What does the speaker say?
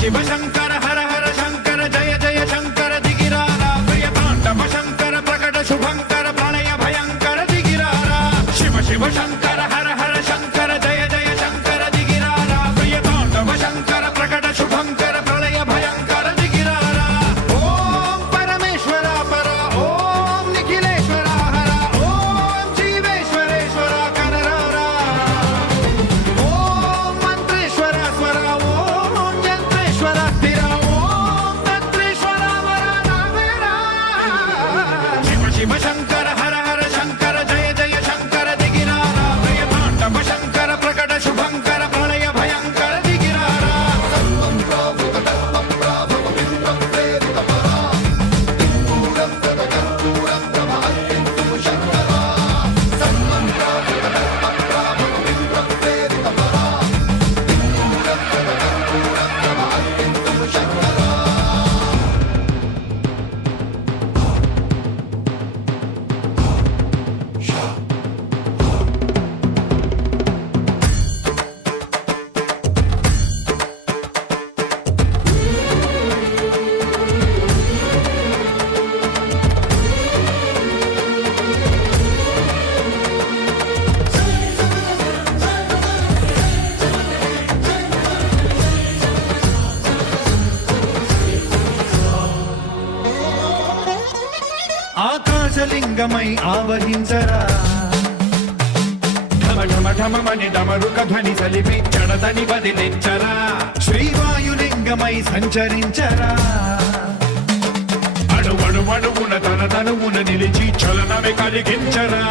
శివ శంకర హర హర శంకర జయ జయ శంకర దిగిరారా ప్రియతాండవ శంకర ప్రకట శుభంకర ప్రళయ భయంకర దిగిరారా శివ శివ శంకర హర హర శంకర జయ జయ శంకర దిగిరారా ప్రియతాండవ శంకర ప్రకట శుభంకర ప్రళయ భయంకర దిగిరారా ఓం పరమేశ్వర పర ఓం నిఖిలేశ్వర హర ఓం జీవేశ్వరేశ్వర కరరారా ఓం మంత్రేశ్వర స్వర ఓం యంత్రేశ్వర స్థిర ఓం తంత్రేశ్వర వర నావేరా శివ శివ శంకర హర హర శంకర జయ జయ శంకర దిగిరారా ప్రియతాండవ శంకర ప్రకట శుభంకర ప్రళయ భయంకర దిగిరారా ఆకాశలింగమై ఆవహించరా ఢమ ఢమ ఢమమని డమరుక ధ్వని సలిపి చడదని వదిలించరా శ్రీవాయులింగమై సంచరించరా అణువణువున తన తనువున నిలిచి చలనమే కలిగించరా